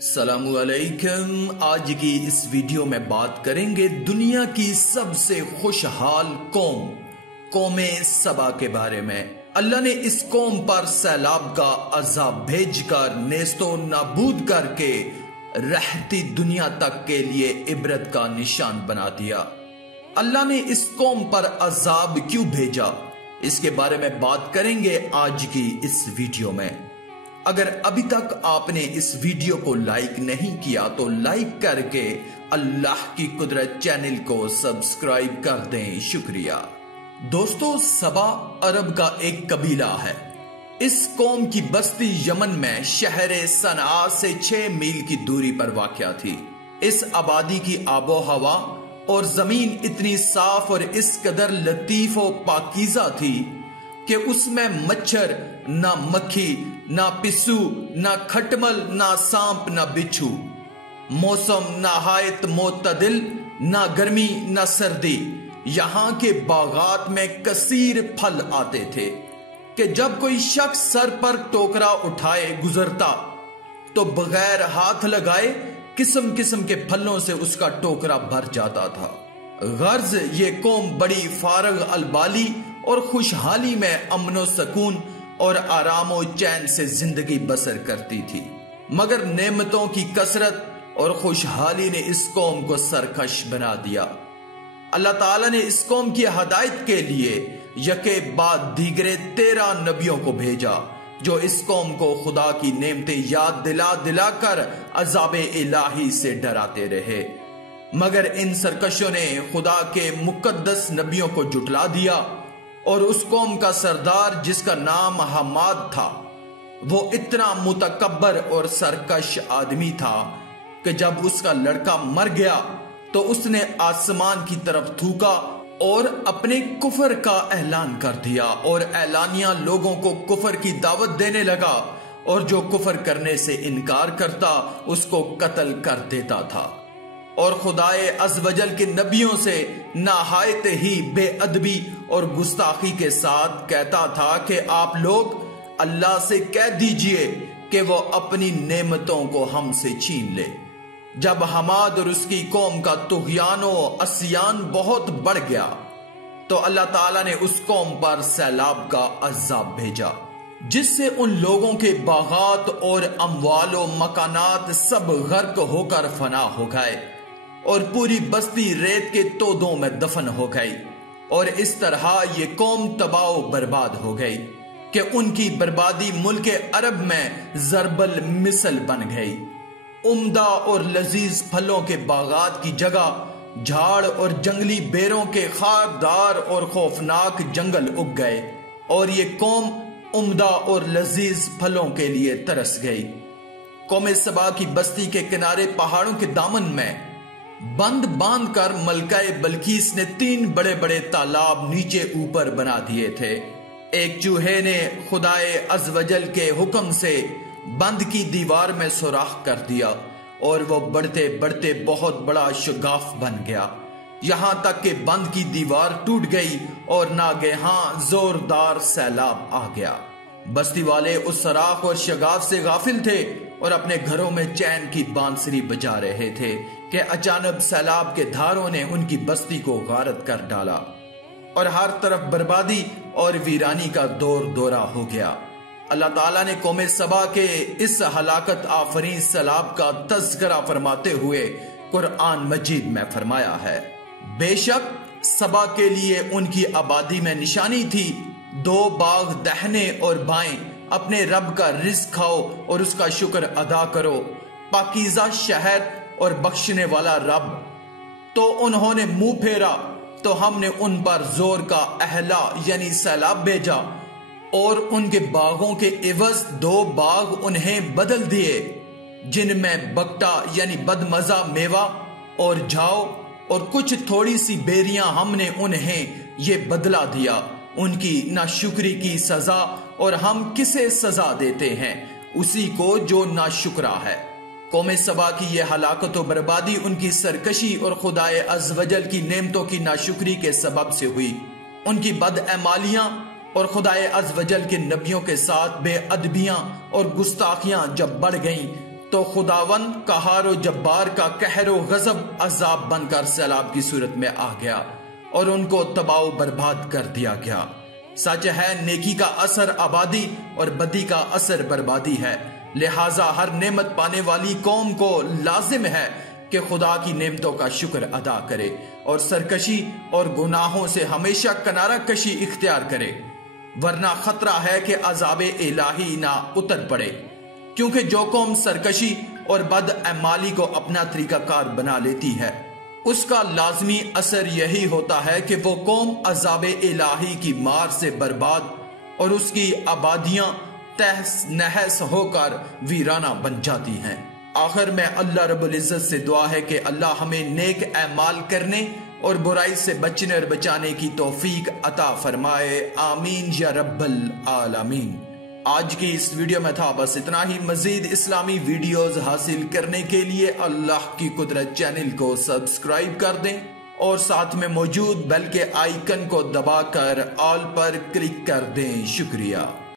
सलामुअलैकुम। आज की इस वीडियो में बात करेंगे दुनिया की सबसे खुशहाल कौमे सबा के बारे में। अल्लाह ने इस कौम पर सैलाब का अजाब भेजकर नेस्तो नाबूद करके रहती दुनिया तक के लिए इबरत का निशान बना दिया। अल्लाह ने इस कौम पर अजाब क्यों भेजा, इसके बारे में बात करेंगे आज की इस वीडियो में। अगर अभी तक आपने इस वीडियो को लाइक नहीं किया तो लाइक करके अल्लाह की कुदरत चैनल को सब्सक्राइब कर दें, शुक्रिया। दोस्तों, सबा अरब का एक कबीला है। इस कौम की बस्ती यमन में शहर सनआ से 6 मील की दूरी पर वाक़या थी। इस आबादी की आबो हवा और जमीन इतनी साफ और इस कदर लतीफ और पाकीज़ा थी कि उसमें मच्छर, ना मक्खी, ना पिस्सू, ना खटमल, ना सांप, ना बिच्छू। मौसम नहायत मोतदिल, ना गर्मी ना सर्दी। यहाँ के बागात में कसीर फल आते थे कि जब कोई शख्स सर पर टोकरा उठाए गुजरता तो बगैर हाथ लगाए किस्म किस्म के फलों से उसका टोकरा भर जाता था। गर्ज ये कौम बड़ी फारग अलबाली और खुशहाली में अमनो सकून और आरामो चैन से जिंदगी बसर करती थी, मगर नेमतों की कसरत और खुशहाली ने इस कौम को सरकश बना दिया। अल्लाह ताला ने इस कौम की हदायत के लिए यके बाद दीगरे 13 नबियों को भेजा, जो इस कौम को खुदा की नेमतें याद दिला दिलाकर अजाबे इलाही से डराते रहे। मगर इन सरकशों ने खुदा के मुकद्दस नबियों को जुटला दिया और उस कौम का सरदार, जिसका नाम हमाद था, वो इतना मुतकब्बर और सरकश आदमी था कि जब उसका लड़का मर गया तो उसने आसमान की तरफ थूका और अपने कुफर का ऐलान कर दिया और ऐलानिया लोगों को कुफर की दावत देने लगा, और जो कुफर करने से इनकार करता उसको कत्ल कर देता था। और खुदाए अज़वजल के नबियों से नहायत ही बेअदबी और गुस्ताखी के साथ कहता था कि आप लोग अल्लाह से कह दीजिए कि वो अपनी नेमतों को हमसे छीन ले। जब हमाद और उसकी कौम का तुग़यानो अस्यान बहुत बढ़ गया तो अल्लाह ताला ने उस कौम पर सैलाब का अज़ाब भेजा, जिससे उन लोगों के बागात और अमवालो मकानात सब गर्क होकर फना हो गए और पूरी बस्ती रेत के तोदों में दफन हो गई। और इस तरह ये कौम तबाह बर्बाद हो गई कि उनकी बर्बादी मुल्क अरब में जरबल मिसल बन गई। उम्दा और लजीज फलों के बागात की जगह झाड़ और जंगली बेरों के खारदार और खौफनाक जंगल उग गए, और ये कौम उम्दा और लजीज फलों के लिए तरस गई। कौम सबा की बस्ती के किनारे पहाड़ों के दामन में बंद बांध कर मलकाए बल्कीस ने 3 बड़े बड़े तालाब नीचे ऊपर बना दिए थे। एक चूहे ने खुदाए अज़वजल के हुक्म से बंद की दीवार में सुराख कर दिया और वो बढ़ते बढ़ते बहुत बड़ा शगाफ बन गया, यहां तक कि बंद की दीवार टूट गई और नागेहां जोरदार सैलाब आ गया। बस्ती वाले उस सराख और शगाफ से गाफिल थे और अपने घरों में चैन की बांसुरी बजा रहे थे कि अचानक सैलाब के धारों ने उनकी बस्ती को गारत कर डाला और हर तरफ बर्बादी और वीरानी का दौर दौरा हो गया। अल्लाह ताला ने कौम सबा के इस हलाकत आफरीन सैलाब का तज़किरा फरमाते हुए कुरान मजीद में फरमाया है, बेशक सबा के लिए उनकी आबादी में निशानी थी, 2 बाग दाहिने और बाएं, अपने रब का रिज़्क़ खाओ और उसका शुक्र अदा करो, पाकीज़ा शहर और बख्शने वाला रब। तो उन्होंने मुंह फेरा तो हमने उन पर जोर का अहला यानी सैलाब भेजा और उनके बागों के एवज 2 बाग उन्हें बदल दिए, जिनमें बकटा यानी बदमजा मेवा और झाव और कुछ थोड़ी सी बेरियां हमने उन्हें ये बदला दिया। उनकी नाशुक्री की सजा, और हम किसे सजा देते हैं? उसी को जो नाशुक्रा है। कौम सबा की यह हलाकत और बर्बादी उनकी सरकशी और खुदाए अज़वजल की नेमतों की नाशुक्री के सबब से हुई। उनकी बदअमालियां और खुदाए अज़वजल के नबियों के साथ बेअदबियां और गुस्ताखियां जब बढ़ गईं तो खुदावन कहार व जब्बार का कहर व गजब अजाब बनकर सैलाब की सूरत में आ गया और उनको तबाह बर्बाद कर दिया गया। सच है, नेकी का असर आबादी और बदी का असर बर्बादी है। लिहाजा हर नेमत पाने वाली कौम को लाजिम है कि खुदा की नेमतों का शुक्र अदा करे और सरकशी और गुनाहों से हमेशा किनारा कशी इख्तियार करे, वरना खतरा है कि अजाब इलाही ना उतर पड़े। क्योंकि जो कौम सरकशी और बदअमाली को अपना तरीकाकार बना लेती है, उसका लाजमी असर यही होता है कि वो कौम अजाब इलाही की मार से बर्बाद और उसकी आबादियां तहस नहस होकर वीराना बन जाती हैं। आखिर में अल्लाह रब्बुल इज्जत से दुआ है कि अल्लाह हमें नेक अमाल करने और बुराई से बचने और बचाने की तौफीक अता फरमाए। आमीन या रब्बल आलमीन। आज की इस वीडियो में था बस इतना ही। मजीद इस्लामी वीडियोस हासिल करने के लिए अल्लाह की कुदरत चैनल को सब्सक्राइब कर दें और साथ में मौजूद बेल के आइकन को दबाकर ऑल पर क्लिक कर दें। शुक्रिया।